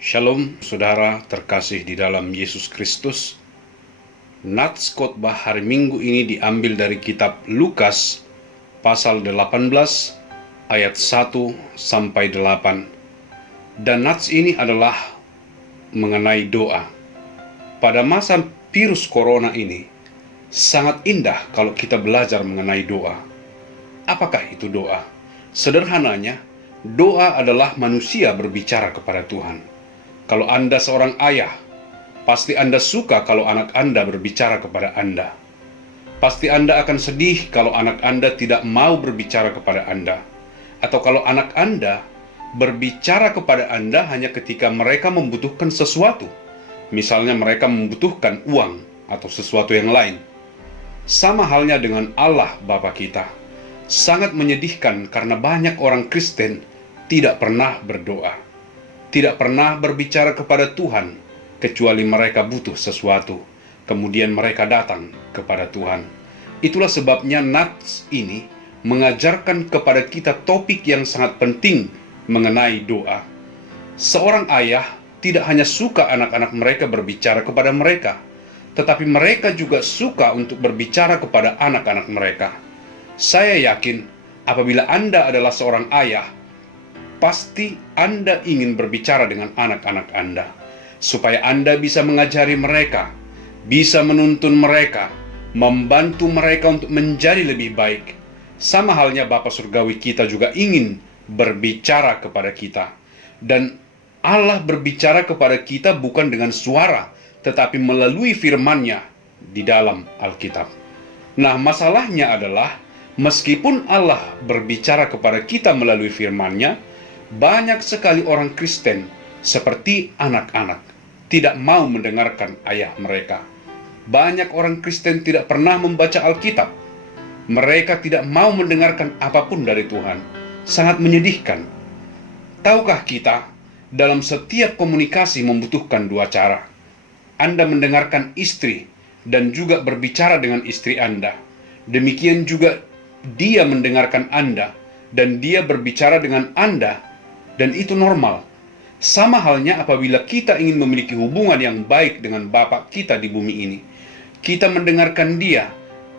Shalom saudara terkasih di dalam Yesus Kristus. Nats khotbah hari Minggu ini diambil dari kitab Lukas pasal 18 ayat 1 sampai 8. Dan nats ini adalah mengenai doa. Pada masa virus corona ini sangat indah kalau kita belajar mengenai doa. Apakah itu doa? Sederhananya, doa adalah manusia berbicara kepada Tuhan. Kalau Anda seorang ayah, pasti Anda suka kalau anak Anda berbicara kepada Anda. Pasti Anda akan sedih kalau anak Anda tidak mau berbicara kepada Anda. Atau kalau anak Anda berbicara kepada Anda hanya ketika mereka membutuhkan sesuatu. Misalnya mereka membutuhkan uang atau sesuatu yang lain. Sama halnya dengan Allah Bapa kita. Sangat menyedihkan karena banyak orang Kristen tidak pernah berdoa. Tidak pernah berbicara kepada Tuhan, kecuali mereka butuh sesuatu. Kemudian mereka datang kepada Tuhan. Itulah sebabnya nats ini mengajarkan kepada kita topik yang sangat penting mengenai doa. Seorang ayah tidak hanya suka anak-anak mereka berbicara kepada mereka, tetapi mereka juga suka untuk berbicara kepada anak-anak mereka. Saya yakin apabila Anda adalah seorang ayah, pasti Anda ingin berbicara dengan anak-anak Anda, supaya Anda bisa mengajari mereka, bisa menuntun mereka, membantu mereka untuk menjadi lebih baik. Sama halnya Bapa Surgawi kita juga ingin berbicara kepada kita. Dan Allah berbicara kepada kita bukan dengan suara, tetapi melalui firman-Nya di dalam Alkitab. Nah, masalahnya adalah, meskipun Allah berbicara kepada kita melalui firman-Nya, banyak sekali orang Kristen seperti anak-anak tidak mau mendengarkan ayah mereka. Banyak orang Kristen tidak pernah membaca Alkitab. Mereka tidak mau mendengarkan apapun dari Tuhan. Sangat menyedihkan. Tahukah kita, dalam setiap komunikasi membutuhkan dua cara. Anda mendengarkan istri dan juga berbicara dengan istri Anda. Demikian juga dia mendengarkan Anda dan dia berbicara dengan Anda. Dan itu normal. Sama halnya apabila kita ingin memiliki hubungan yang baik dengan Bapa kita di bumi ini. Kita mendengarkan Dia,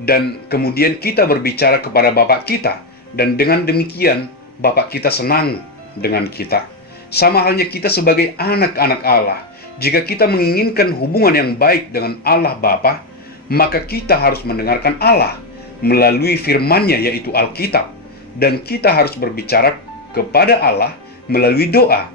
dan kemudian kita berbicara kepada Bapa kita. Dan dengan demikian, Bapa kita senang dengan kita. Sama halnya kita sebagai anak-anak Allah. Jika kita menginginkan hubungan yang baik dengan Allah Bapa, maka kita harus mendengarkan Allah melalui firman-Nya, yaitu Alkitab. Dan kita harus berbicara kepada Allah melalui doa.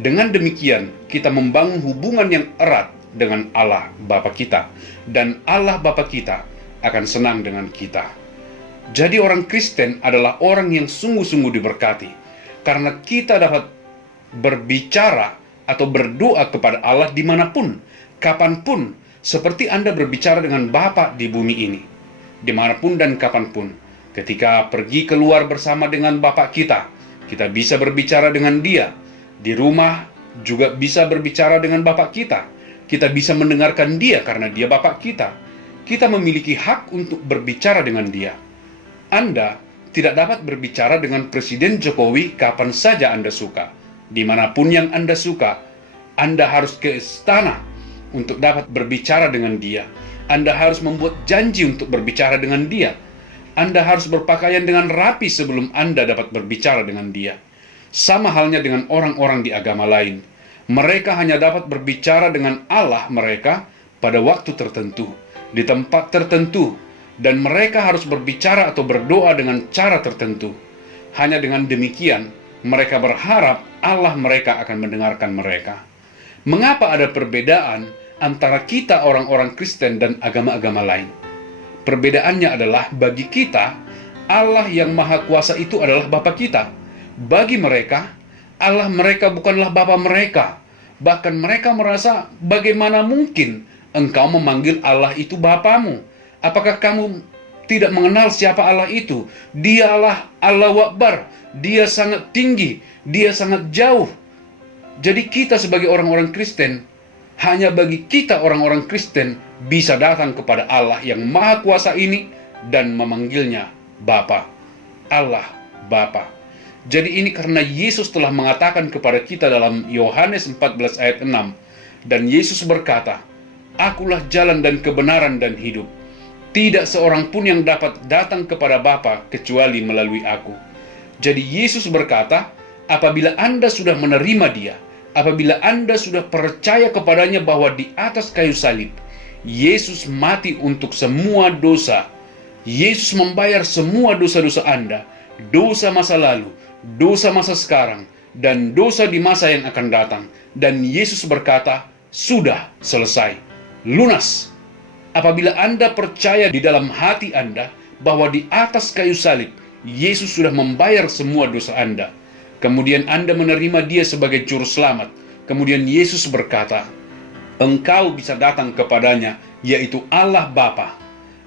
Dengan demikian, kita membangun hubungan yang erat dengan Allah Bapa kita. Dan Allah Bapa kita akan senang dengan kita. Jadi orang Kristen adalah orang yang sungguh-sungguh diberkati. Karena kita dapat berbicara atau berdoa kepada Allah dimanapun, kapanpun. Seperti Anda berbicara dengan Bapa di bumi ini. Dimanapun dan kapanpun. Ketika pergi keluar bersama dengan Bapa kita bisa berbicara dengan Dia. Di rumah juga bisa berbicara dengan Bapa kita. Kita bisa mendengarkan Dia karena Dia Bapa kita. Kita memiliki hak untuk berbicara dengan Dia. Anda tidak dapat berbicara dengan Presiden Jokowi kapan saja Anda suka. Dimanapun yang Anda suka, Anda harus ke istana untuk dapat berbicara dengan Dia. Anda harus membuat janji untuk berbicara dengan Dia. Anda harus berpakaian dengan rapi sebelum Anda dapat berbicara dengan Dia. Sama halnya dengan orang-orang di agama lain. Mereka hanya dapat berbicara dengan Allah mereka pada waktu tertentu, di tempat tertentu, dan mereka harus berbicara atau berdoa dengan cara tertentu. Hanya dengan demikian, mereka berharap Allah mereka akan mendengarkan mereka. Mengapa ada perbedaan antara kita orang-orang Kristen dan agama-agama lain? Perbedaannya adalah, bagi kita, Allah yang Maha Kuasa itu adalah Bapa kita. Bagi mereka, Allah mereka bukanlah Bapa mereka. Bahkan mereka merasa, bagaimana mungkin engkau memanggil Allah itu Bapamu? Apakah kamu tidak mengenal siapa Allah itu? Dia Allahu Akbar. Dia sangat tinggi. Dia sangat jauh. Jadi kita sebagai orang-orang Kristen, hanya bagi kita orang-orang Kristen bisa datang kepada Allah yang Maha Kuasa ini dan memanggilnya Bapa. Allah Bapa. Jadi ini karena Yesus telah mengatakan kepada kita dalam Yohanes 14 ayat 6. Dan Yesus berkata, "Akulah jalan dan kebenaran dan hidup. Tidak seorang pun yang dapat datang kepada Bapa kecuali melalui aku." Jadi Yesus berkata, apabila Anda sudah menerima Dia, apabila Anda sudah percaya kepadanya bahwa di atas kayu salib, Yesus mati untuk semua dosa. Yesus membayar semua dosa-dosa Anda, dosa masa lalu, dosa masa sekarang, dan dosa di masa yang akan datang. Dan Yesus berkata, sudah selesai, lunas. Apabila Anda percaya di dalam hati Anda bahwa di atas kayu salib, Yesus sudah membayar semua dosa Anda. Kemudian Anda menerima Dia sebagai juru selamat. Kemudian Yesus berkata, engkau bisa datang kepadanya, yaitu Allah Bapa.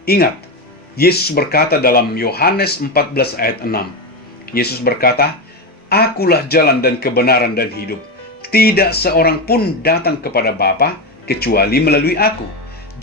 Ingat, Yesus berkata dalam Yohanes 14 ayat 6. Yesus berkata, akulah jalan dan kebenaran dan hidup. Tidak seorang pun datang kepada Bapa kecuali melalui aku.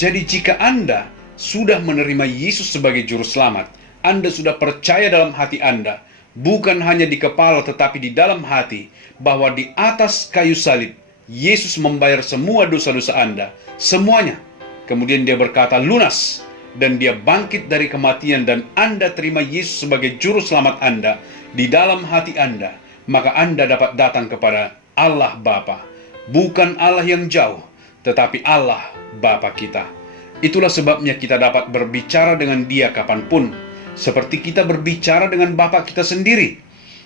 Jadi jika Anda sudah menerima Yesus sebagai juru selamat, Anda sudah percaya dalam hati Anda, bukan hanya di kepala tetapi di dalam hati, bahwa di atas kayu salib Yesus membayar semua dosa-dosa Anda, semuanya. Kemudian Dia berkata lunas, dan Dia bangkit dari kematian, dan Anda terima Yesus sebagai juru selamat Anda di dalam hati Anda, maka Anda dapat datang kepada Allah Bapa. Bukan Allah yang jauh, tetapi Allah Bapa kita. Itulah sebabnya kita dapat berbicara dengan Dia kapanpun, seperti kita berbicara dengan Bapa kita sendiri.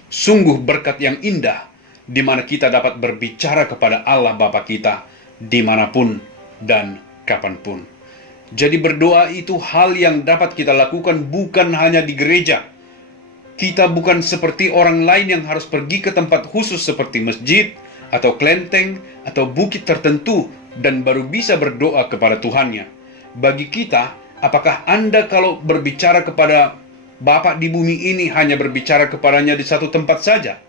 Sungguh berkat yang indah, di mana kita dapat berbicara kepada Allah Bapa kita, dimanapun dan kapanpun. Jadi berdoa itu hal yang dapat kita lakukan bukan hanya di gereja. Kita bukan seperti orang lain yang harus pergi ke tempat khusus seperti masjid, atau kelenteng, atau bukit tertentu, dan baru bisa berdoa kepada Tuhannya. Bagi kita, apakah Anda kalau berbicara kepada Bapa di bumi ini hanya berbicara kepadanya di satu tempat saja?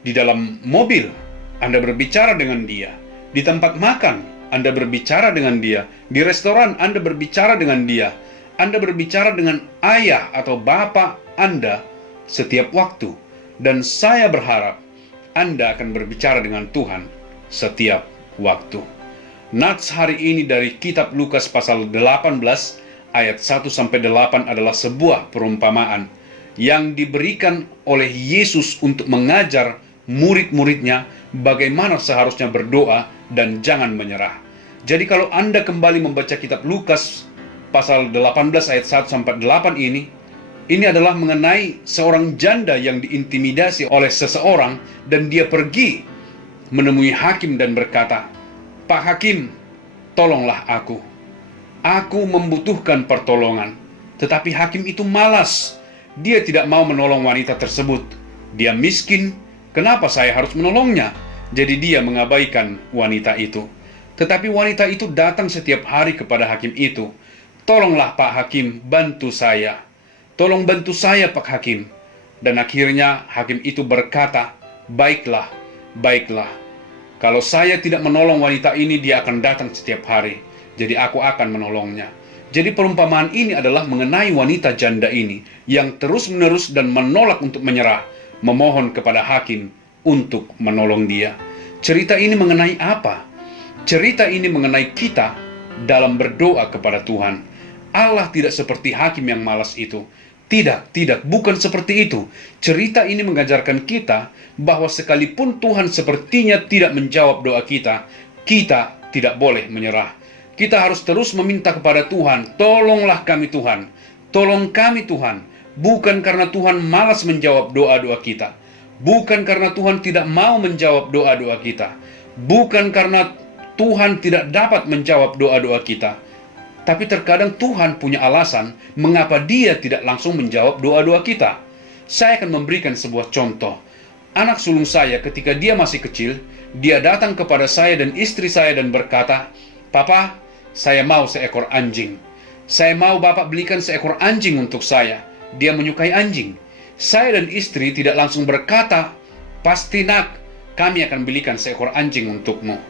Di dalam mobil, Anda berbicara dengan Dia. Di tempat makan, Anda berbicara dengan Dia. Di restoran, Anda berbicara dengan Dia. Anda berbicara dengan ayah atau bapa Anda setiap waktu. Dan saya berharap Anda akan berbicara dengan Tuhan setiap waktu. Nats hari ini dari kitab Lukas pasal 18 ayat 1-8 adalah sebuah perumpamaan yang diberikan oleh Yesus untuk mengajar murid-muridnya bagaimana seharusnya berdoa dan jangan menyerah. Jadi kalau Anda kembali membaca kitab Lukas pasal 18 ayat 1-8 ini adalah mengenai seorang janda yang diintimidasi oleh seseorang, dan dia pergi menemui hakim dan berkata, "Pak Hakim, tolonglah aku. Aku membutuhkan pertolongan." Tetapi hakim itu malas. Dia tidak mau menolong wanita tersebut. Dia miskin, kenapa saya harus menolongnya? Jadi dia mengabaikan wanita itu. Tetapi wanita itu datang setiap hari kepada hakim itu. "Tolonglah Pak Hakim, bantu saya. Tolong bantu saya Pak Hakim." Dan akhirnya hakim itu berkata, "Baiklah, baiklah. Kalau saya tidak menolong wanita ini, dia akan datang setiap hari. Jadi aku akan menolongnya." Jadi perumpamaan ini adalah mengenai wanita janda ini yang terus-menerus dan menolak untuk menyerah, memohon kepada hakim untuk menolong dia. Cerita ini mengenai apa? Cerita ini mengenai kita dalam berdoa kepada Tuhan. Allah tidak seperti hakim yang malas itu. Tidak, bukan seperti itu. Cerita ini mengajarkan kita bahwa sekalipun Tuhan sepertinya tidak menjawab doa kita, kita tidak boleh menyerah. Kita harus terus meminta kepada Tuhan, "Tolonglah kami Tuhan, tolong kami Tuhan." Bukan karena Tuhan malas menjawab doa-doa kita. Bukan karena Tuhan tidak mau menjawab doa-doa kita. Bukan karena Tuhan tidak dapat menjawab doa-doa kita. Tapi terkadang Tuhan punya alasan mengapa Dia tidak langsung menjawab doa-doa kita. Saya akan memberikan sebuah contoh. Anak sulung saya ketika dia masih kecil, dia datang kepada saya dan istri saya dan berkata, "Papa, saya mau seekor anjing. Saya mau Bapak belikan seekor anjing untuk saya." Dia menyukai anjing. Saya dan istri tidak langsung berkata, "Pasti nak, kami akan belikan seekor anjing untukmu."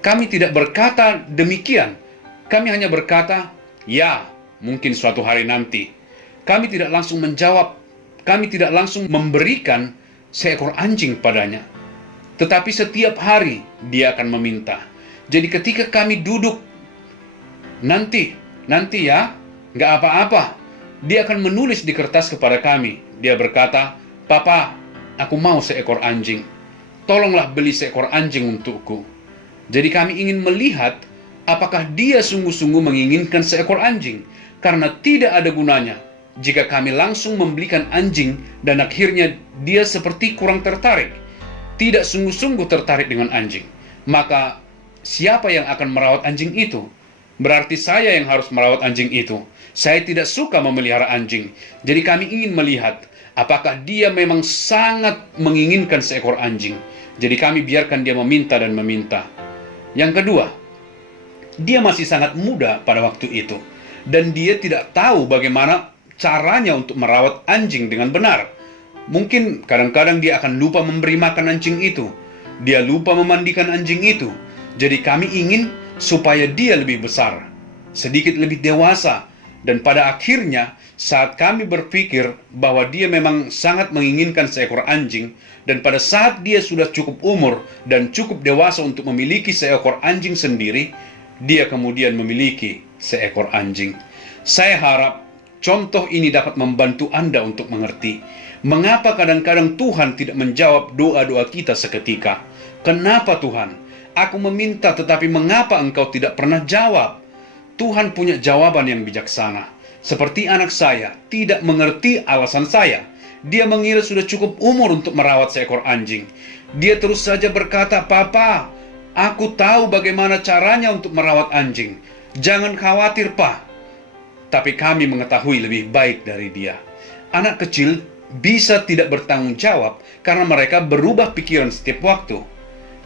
Kami tidak berkata demikian. Kami hanya berkata, "Ya, mungkin suatu hari nanti." Kami tidak langsung menjawab, kami tidak langsung memberikan seekor anjing padanya. Tetapi setiap hari dia akan meminta. Jadi ketika kami duduk, nanti ya, nggak apa-apa. Dia akan menulis di kertas kepada kami. Dia berkata, "Papa, aku mau seekor anjing. Tolonglah beli seekor anjing untukku." Jadi kami ingin melihat apakah dia sungguh-sungguh menginginkan seekor anjing. Karena tidak ada gunanya jika kami langsung membelikan anjing dan akhirnya dia seperti kurang tertarik, tidak sungguh-sungguh tertarik dengan anjing. Maka siapa yang akan merawat anjing itu? Berarti saya yang harus merawat anjing itu. Saya tidak suka memelihara anjing. Jadi kami ingin melihat apakah dia memang sangat menginginkan seekor anjing. Jadi kami biarkan dia meminta dan meminta. Yang kedua, dia masih sangat muda pada waktu itu. Dan dia tidak tahu bagaimana caranya untuk merawat anjing dengan benar. Mungkin kadang-kadang dia akan lupa memberi makan anjing itu. Dia lupa memandikan anjing itu. Jadi kami ingin supaya dia lebih besar, sedikit lebih dewasa. Dan pada akhirnya saat kami berpikir bahwa dia memang sangat menginginkan seekor anjing, dan pada saat dia sudah cukup umur dan cukup dewasa untuk memiliki seekor anjing sendiri, dia kemudian memiliki seekor anjing. Saya harap contoh ini dapat membantu Anda untuk mengerti mengapa kadang-kadang Tuhan tidak menjawab doa-doa kita seketika. Kenapa Tuhan? Aku meminta tetapi mengapa Engkau tidak pernah jawab? Tuhan punya jawaban yang bijaksana. Seperti anak saya tidak mengerti alasan saya. Dia mengira sudah cukup umur untuk merawat seekor anjing. Dia terus saja berkata, "Papa, aku tahu bagaimana caranya untuk merawat anjing. Jangan khawatir, Pak." Tapi kami mengetahui lebih baik dari dia. Anak kecil bisa tidak bertanggung jawab karena mereka berubah pikiran setiap waktu.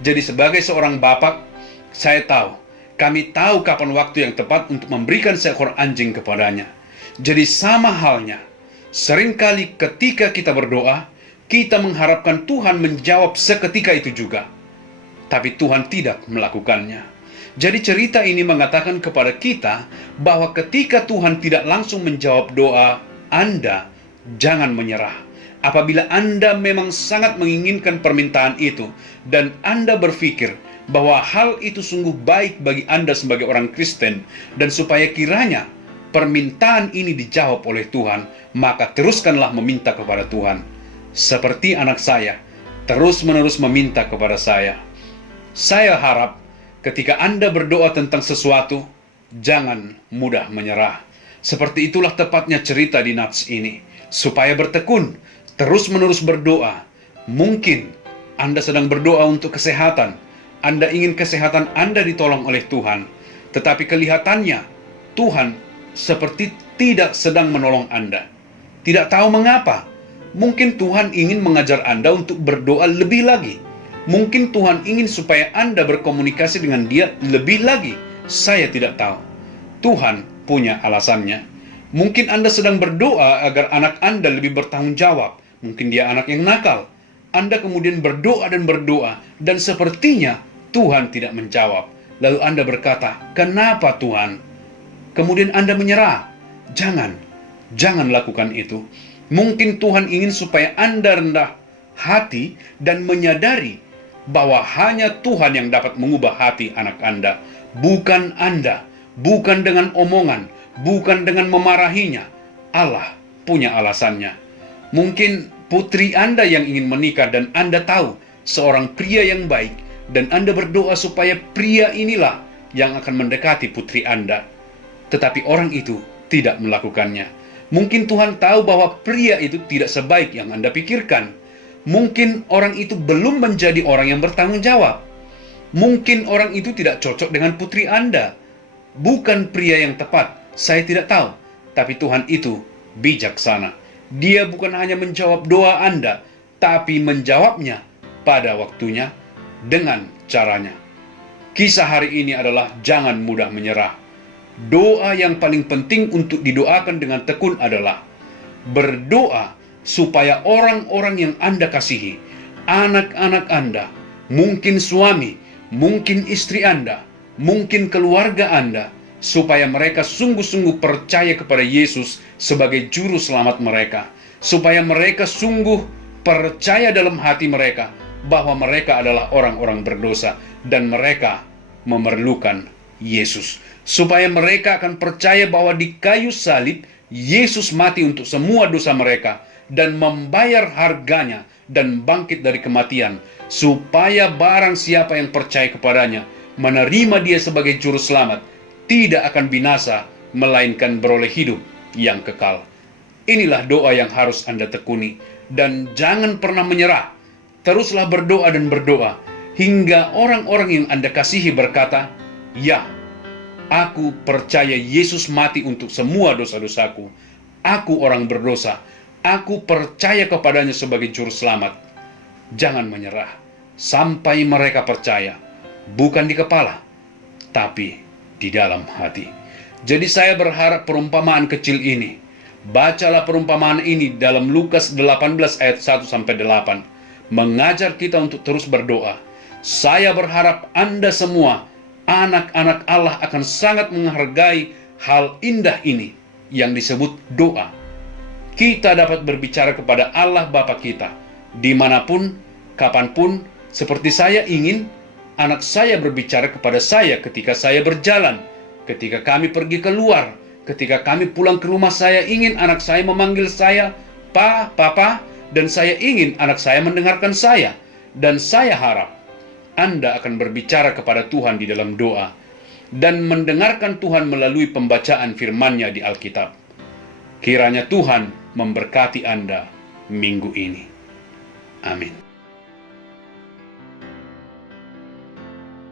Jadi sebagai seorang bapak, kami tahu kapan waktu yang tepat untuk memberikan seekor anjing kepadanya. Jadi sama halnya, seringkali ketika kita berdoa, kita mengharapkan Tuhan menjawab seketika itu juga. Tapi Tuhan tidak melakukannya. Jadi cerita ini mengatakan kepada kita bahwa ketika Tuhan tidak langsung menjawab doa Anda, jangan menyerah. Apabila Anda memang sangat menginginkan permintaan itu dan Anda berpikir bahwa hal itu sungguh baik bagi Anda sebagai orang Kristen dan supaya kiranya permintaan ini dijawab oleh Tuhan, maka teruskanlah meminta kepada Tuhan. Seperti anak saya, terus-menerus meminta kepada saya. Saya harap ketika Anda berdoa tentang sesuatu, jangan mudah menyerah. Seperti itulah tepatnya cerita di Nats ini. Supaya bertekun, terus-menerus berdoa. Mungkin Anda sedang berdoa untuk kesehatan. Anda ingin kesehatan Anda ditolong oleh Tuhan. Tetapi kelihatannya Tuhan seperti tidak sedang menolong Anda. Tidak tahu mengapa. Mungkin Tuhan ingin mengajar Anda untuk berdoa lebih lagi. Mungkin Tuhan ingin supaya Anda berkomunikasi dengan Dia lebih lagi. Saya tidak tahu. Tuhan punya alasannya. Mungkin Anda sedang berdoa agar anak Anda lebih bertanggung jawab. Mungkin dia anak yang nakal. Anda kemudian berdoa dan sepertinya Tuhan tidak menjawab. Lalu Anda berkata, "Kenapa Tuhan?" Kemudian Anda menyerah. Jangan lakukan itu. Mungkin Tuhan ingin supaya Anda rendah hati dan menyadari bahwa hanya Tuhan yang dapat mengubah hati anak Anda, bukan Anda, bukan dengan omongan, bukan dengan memarahinya. Allah punya alasannya. Mungkin putri Anda yang ingin menikah dan Anda tahu seorang pria yang baik dan Anda berdoa supaya pria inilah yang akan mendekati putri Anda. Tetapi orang itu tidak melakukannya. Mungkin Tuhan tahu bahwa pria itu tidak sebaik yang Anda pikirkan. Mungkin orang itu belum menjadi orang yang bertanggung jawab. Mungkin orang itu tidak cocok dengan putri Anda. Bukan pria yang tepat, saya tidak tahu. Tapi Tuhan itu bijaksana. Dia bukan hanya menjawab doa Anda, tapi menjawabnya pada waktunya dengan caranya. Kisah hari ini adalah jangan mudah menyerah. Doa yang paling penting untuk didoakan dengan tekun adalah berdoa supaya orang-orang yang Anda kasihi, anak-anak Anda, mungkin suami, mungkin istri Anda, mungkin keluarga Anda, supaya mereka sungguh-sungguh percaya kepada Yesus sebagai juru selamat mereka, supaya mereka sungguh percaya dalam hati mereka bahwa mereka adalah orang-orang berdosa dan mereka memerlukan Yesus. Supaya mereka akan percaya bahwa di kayu salib Yesus mati untuk semua dosa mereka dan membayar harganya dan bangkit dari kematian, supaya barang siapa yang percaya kepadanya, menerima dia sebagai juru selamat, tidak akan binasa, melainkan beroleh hidup yang kekal. Inilah doa yang harus Anda tekuni, dan jangan pernah menyerah. Teruslah berdoa dan berdoa, hingga orang-orang yang Anda kasihi berkata, "Ya, aku percaya Yesus mati untuk semua dosa-dosaku. Aku orang berdosa. Aku percaya kepadanya sebagai juru selamat." Jangan menyerah sampai mereka percaya, bukan di kepala, tapi di dalam hati. Jadi saya berharap perumpamaan kecil ini, bacalah perumpamaan ini dalam Lukas 18 ayat 1-8, mengajar kita untuk terus berdoa. Saya berharap Anda semua, anak-anak Allah, akan sangat menghargai hal indah ini yang disebut doa. Kita dapat berbicara kepada Allah Bapa kita dimanapun, kapanpun, seperti saya ingin anak saya berbicara kepada saya ketika saya berjalan, ketika kami pergi keluar, ketika kami pulang ke rumah. Saya ingin anak saya memanggil saya Pa, Papa, dan saya ingin anak saya mendengarkan saya. Dan saya harap Anda akan berbicara kepada Tuhan di dalam doa dan mendengarkan Tuhan melalui pembacaan firman-Nya di Alkitab. Kiranya Tuhan memberkati Anda minggu ini. Amin.